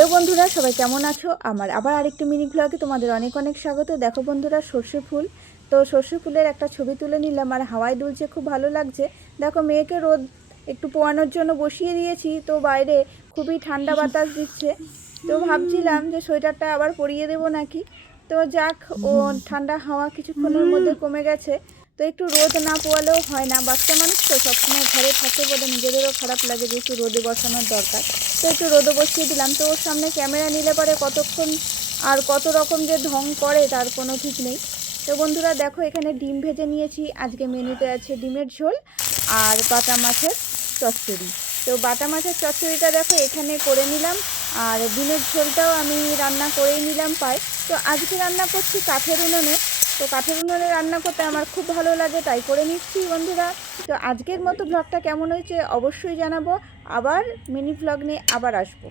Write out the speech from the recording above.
তো বন্ধুরা সবাই কেমন আছো? আমার আবার আরেকটি মিনি ব্লগে তোমাদের অনেক অনেক স্বাগত। দেখো বন্ধুরা, সর্ষে ফুল, তো সর্ষে ফুলের একটা ছবি তুলে নিলাম আর হাওয়ায় দুলছে, খুব ভালো লাগছে। দেখো মেয়েকে রোদ একটু পোয়ানোর জন্য বসিয়ে দিয়েছি, তো বাইরে খুবই ঠান্ডা বাতাস দিচ্ছে। তো ভাবছিলাম যে সোয়েটারটা আবার পরিয়ে দেবো নাকি। তো যাক, ও ঠান্ডা হাওয়া কিছুক্ষণের মধ্যে কমে গেছে। তো একটু রোদ না পোয়ালেও হয় না, বাচ্চা মানুষ তো সবসময় ঘরে থাকে বলে নিজেদেরও খারাপ লাগে যে একটু রোদে বসানোর দরকার। তো একটু রোদে বসিয়ে দিলাম। তো ওর সামনে ক্যামেরা নিলে পরে কতক্ষণ আর কত রকম যে ঢং করে তার কোনো ঠিক নেই। তো বন্ধুরা দেখো, এখানে ডিম ভেজে নিয়েছি। আজকে মেনুতে আছে ডিমের ঝোল আর বাটা মাছের চচ্চড়ি। তো বাটা মাছের চচ্চড়িটা দেখো এখানে করে নিলাম, আর ডিমের ঝোলটাও আমি রান্না করেই নিলাম প্রায়। তো আজকে রান্না করছি কাঠের উনুনে। তো কাঠের উনুনে রান্না করতে আমার খুব ভালো লাগে, তাই করে নিচ্ছি বন্ধুরা। তো আজকের মতো ব্লগটা কেমন হয়েছে অবশ্যই জানাবো। আবার মিনি ব্লগ নিয়ে আবার আসবো।